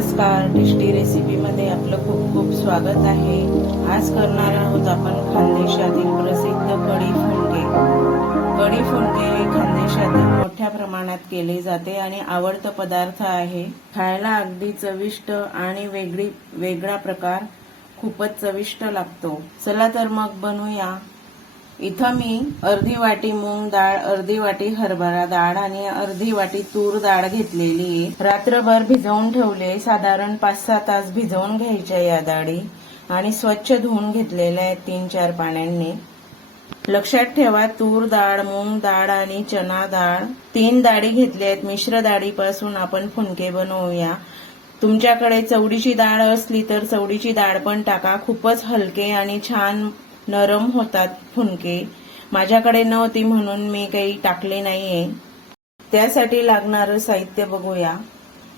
नमस्कार, टेस्टी रेसिपीमध्ये आपलं खूप खूप स्वागत आहे। आज करणार आहोत आपण खानदेशातील प्रसिद्ध कढी फुनके। कढी फुनके हे खानदेशातील मोठ्या प्रमाणात केले जाते आणि आवडता पदार्थ आहे। खायला अगदी चविष्ट आणि वेगळा प्रकार, खूपच चविष्ट लागतो। चला तर मग बनवूया। इथं मी अर्धी वाटी मूग डाळ, अर्धी वाटी हरभरा डाळ आणि अर्धी वाटी तूर डाळ घेतलेली आहे। रात्रभर भिजवून ठेवले, साधारण 5-6 तास भिजवून घ्यायच्या या डाळी आणि स्वच्छ धुवून घेतलेल्या आहेत 3-4 पाण्याने। लक्षात ठेवा, तूर डाळ, मूग डाळ आणि चना डाळ 3 डाळी घेतल्या आहेत। मिश्र डाळीपासून आपण फुनके बनवूया। तुमच्याकडे चवडीची डाळ असली तर चवडीची डाळ पण टाका, खूपच हलके आणि छान नरम होतात फुनके। माझ्याकडे नव्हती म्हणून मी काही टाकले नाहीये। त्यासाठी लागणारं साहित्य बघूया।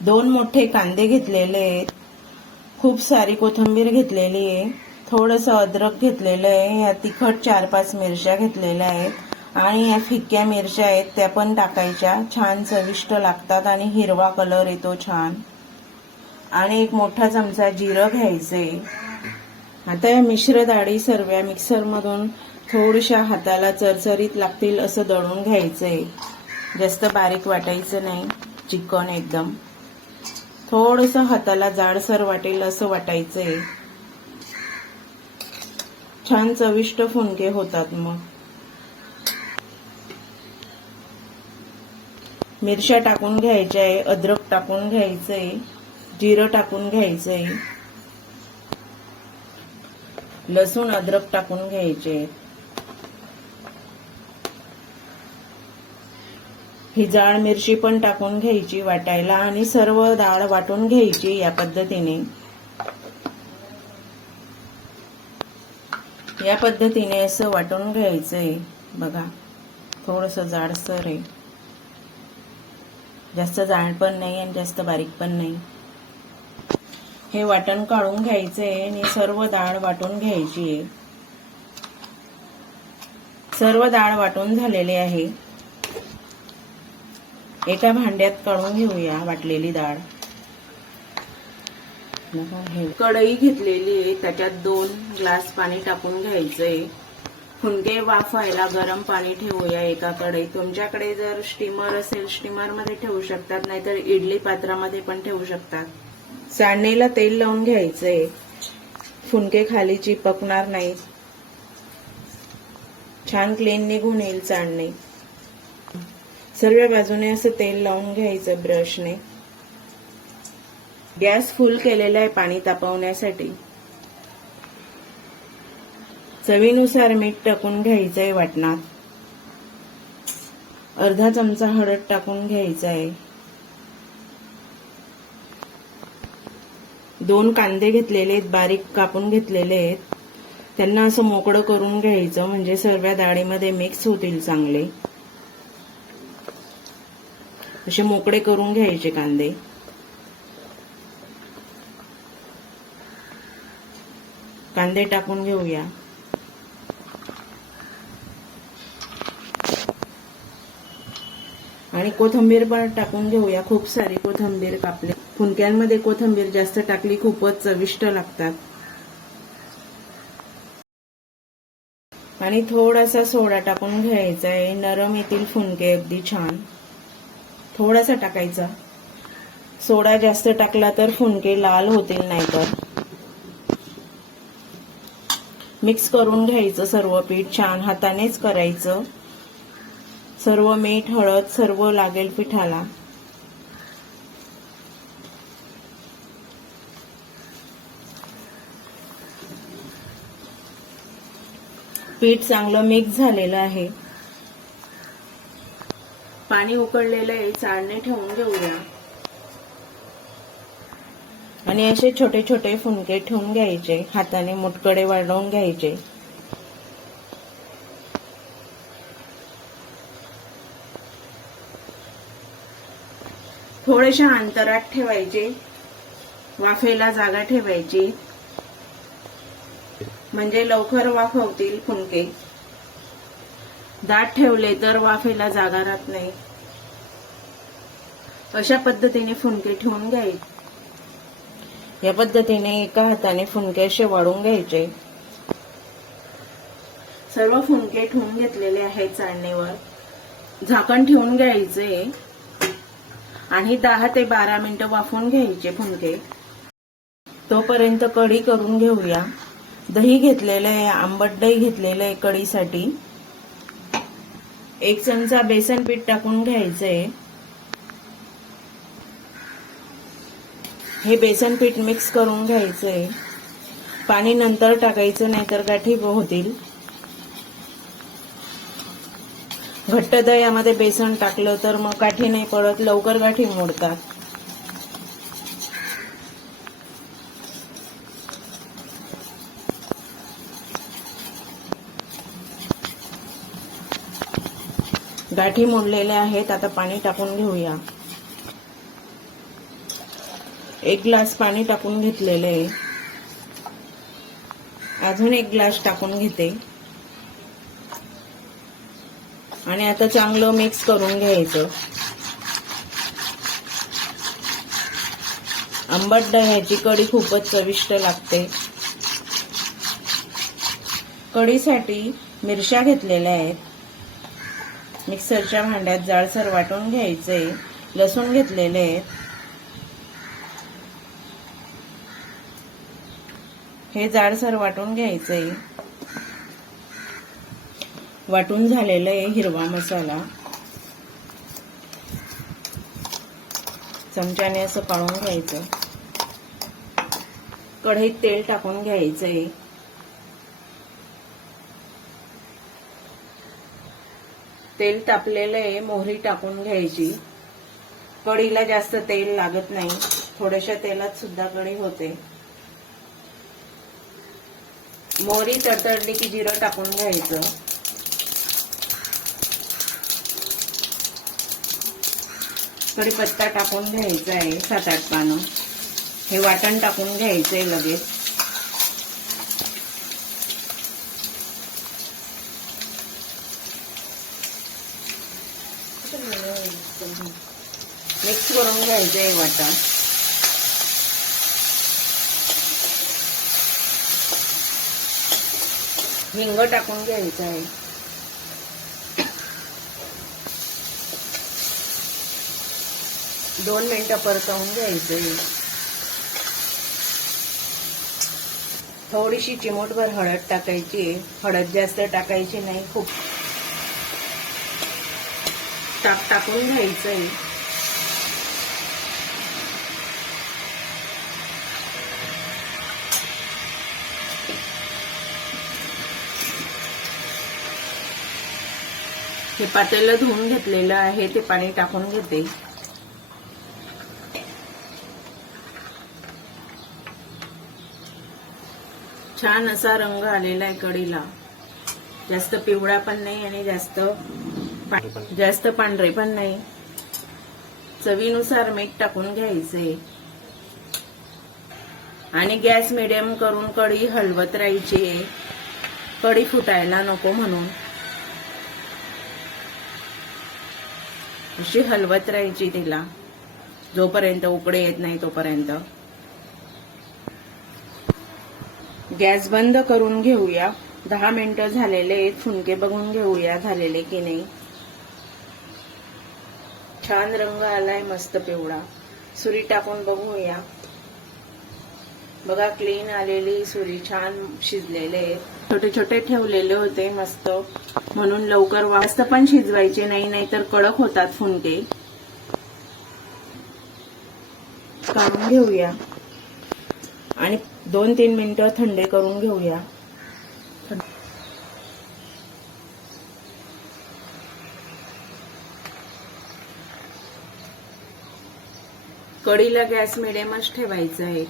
2 मोठे कांदे घेतलेले आहेत, खूप सारी कोथिंबीर घेतलेली आहे, थोडंसं अद्रक घेतलेलं आहे, या तिखट 4-5 मिरच्या घेतलेल्या आहेत आणि या फिक्या मिरच्या आहेत त्या पण टाकायच्या, छान चविष्ट लागतात आणि हिरवा कलर येतो छान। आणि 1 मोठा चमचा जिरं घ्यायचे। आता या मिश्र डाळी सर्व मिक्सरमधून थोड्याशा हाताला चरचरीत लागतील असं दळून घ्यायचंय। जास्त बारीक वाटायचं नाही, चिकन एकदम, थोडंसं हाताला जाडसर वाटेल असं वाटायचंय। छान चविष्ट फुनके होतात मग। मिरच्या टाकून घ्यायच्या, अद्रक टाकून घ्यायचंय, जिरं टाकून घ्यायचंय, लसूण अद्रक टाकून घ्यायचे। ही जाड मिरची पण टाकून घ्यायची वाटायला आणि सर्व डाळ वाटून घ्यायची या पद्धतीने। या पद्धतीने असं वाटून घ्यायचंय बघा, थोडंसं जाडसर आहे, जास्त जाड पण नाही आणि जास्त बारीक पण नाही। हे वाटण काढून घ्यायचे आणि सर्व डाळ वाटून घ्यायची। सर्व डाळ वाटून झालेली आहे। एका भांड्यात काढून घेऊया वाटलेली डाळ। कढई घेतलेली आहे, त्याच्यात 2 ग्लास पाणी टाकून घ्यायचंय। फुनके वाफायला गरम पाणी ठेवूया एका कढईत। तुमच्याकडे जर स्टीमर असेल स्टीमर मध्ये ठेवू शकतात, नाहीतर इडली पात्रामध्ये पण ठेवू शकतात। चाळणीला तेल लावून घ्यायचंय, फुनके खाली चिपकणार नाहीत, छान क्लीन निघून येईल चाळणी। सर्व बाजूने असं तेल लावून घ्यायचं ब्रशने। गॅस फुल केलेला आहे पाणी तापवण्यासाठी। चवीनुसार मीठ टाकून घ्यायचंय वाटणात। अर्धा चमचा हळद टाकून घ्यायचंय। 2 कांदे घेतलेले आहेत, बारीक कापून घेतलेले आहेत, त्यांना असं मोकळं करून घ्यायचं म्हणजे सर्व डाळीमध्ये मिक्स होतील चांगले। असे मोकळे करून घ्यायचे कांदे। कांदे टाकून घेऊया आणि कोथिंबीर पण टाकून घेऊया, खूप सारी कोथिंबीर कापली। फुनक्यांमध्ये कोथिंबीर जास्त टाकली खूपच चविष्ट लागतात। आणि थोडासा सोडा टाकून घ्यायचा आहे, नरम येतील फुनके अगदी छान। थोडासा टाकायचा सोडा, जास्त टाकला तर फुनके लाल होतील नाहीतर। मिक्स करून घ्यायचं सर्व पीठ, छान हातानेच करायचं। सर्व मीठ हळद सर्व लागेल पिठाला। पीठ चांगलं मिक्स झालेलं आहे। पाणी उकळलेलं आहे, चाळणी ठेवून घेऊया आणि असे छोटे छोटे फुनके ठेवून घ्यायचे, हाताने मुठकडे वाढवून घ्यायचे। थोड्याशा अंतरात ठेवायचे, वाफेला जागा ठेवायची म्हणजे लवकर वाफवतील फुनके। दाट ठेवले तर वाफेला जागा राहत नाही। अशा पद्धतीने फुनके ठेवून घ्यायचे। या पद्धतीने एका हाताने फुनके असे वाढून घ्यायचे। सर्व फुनके ठेवून घेतलेले आहेत चाळणीवर। झाकण ठेवून घ्यायचे आणि 10 ते 12 मिनिटं वाफवून घ्यायचे फुनके। तोपर्यंत कढी करून घेऊया। दही घेतलेलं आहे, आंबट दही घेतलेलं आहे कढीसाठी। 1 चमचा बेसन पीठ टाकून घ्यायचंय। हे बेसन पीठ मिक्स करून घ्यायचंय। पाणी नंतर टाकायचं, नाहीतर गाठी होतील। घट्ट दह्यामध्ये बेसन टाकलं तर मग गाठी नाही पडत, लवकर गाठी मोडतात। गाठी मोडलेल्या आहेत। आता पाणी टाकून घेऊया। 1 ग्लास पाणी टाकून घेतलेले आहे। अजून 1 ग्लास टाकून घेते आणि आता चांगलं मिक्स करून घ्यायचं। आंबट दह्याची कढी खूपच चविष्ट लागते। कढीसाठी मिरच्या घेतलेल्या आहेत, मिक्सरच्या भांड्यात जाडसर वाटून घ्यायचे। लसूण घेतलेले आहेत, हे जाडसर वाटून घ्यायचे। वाटून झालेला आहे हिरवा मसाला, चमच्याने असं काढून घ्यायचं। कढईत तेल टाकून घ्यायचंय। तेल तापलेलं आहे, मोहरी टाकून घ्यायची। कढीला जास्त तेल लागत नाही, थोड्याशा तेलात सुद्धा कढी होते। मोहरी तडतडली की जिरं टाकून घ्यायचं। कढीपत्ता टाकून घ्यायचा आहे, 7-8 पानं। हे वाटण टाकून घ्यायचंय लगेच। मिक्स करून घ्यायचंय वाटण। हिंग टाकून घ्यायचं आहे। दोन मिनिटं परतवून घ्यायचंय। थोडीशी चिमूटभर हळद टाकायची। हळद जास्त टाकायची नाही, खूप टाकून घ्यायचंय। हे पातेलं धुवून घेतलेलं आहे, ते पाणी टाकून घेते। छान असा रंग आलेला आहे कढीला। जास्त पिवळा पण नाही आणि जास्त पांढरे पण नाही। चवीनुसार मीठ टाकून घ्यायचे आणि गॅस मिडियम करून कढी हलवत राहायची। कढी फुटायला नको म्हणून अशी हलवत राहायची तिला, जोपर्यंत उकडे येत नाही तोपर्यंत। गॅस बंद करून घेऊया। 10 मिनिटं झालेले आहेत। फुनके बघून घेऊया झालेले की नाही। छान रंग आलाय, मस्त पिवळा। सुरी टाकून बघूया। बघा, क्लीन आलेली सुरी, छान शिजलेले। छोटे छोटे ठेवलेले होते मस्त, म्हणून लवकर जास्त पण शिजवायचे नाही, नाहीतर कडक होतात फुनके। काढून घेऊया आणि 2-3 मिनिटं थंडे करून घेऊया। कढीला गॅस मिडियमच ठेवायचा आहे।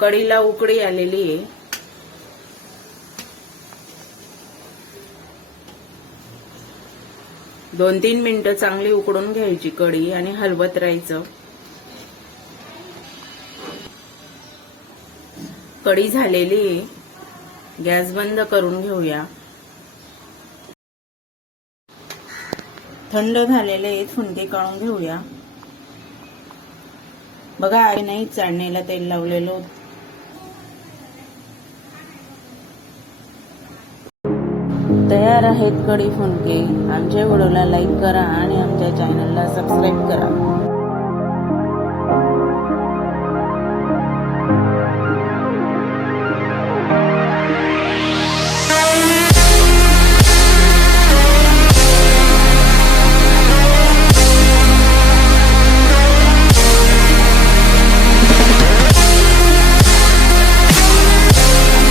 कढीला उकळी आलेली आहे। दोन 3 मिनिटं चांगली उकडून घ्यायची कढी आणि हलवत राहायचं। कढी झालेली आहे। गॅस बंद करून घेऊया। थंड झालेले फुनके काढून घेऊया. बघा आई नाही चाळणीला तेल लावलेलं. तयार आहेत कढी फुनके. आमच्या व्हिडिओला लाईक करा आणि आमच्या चॅनलला सबस्क्राईब करा.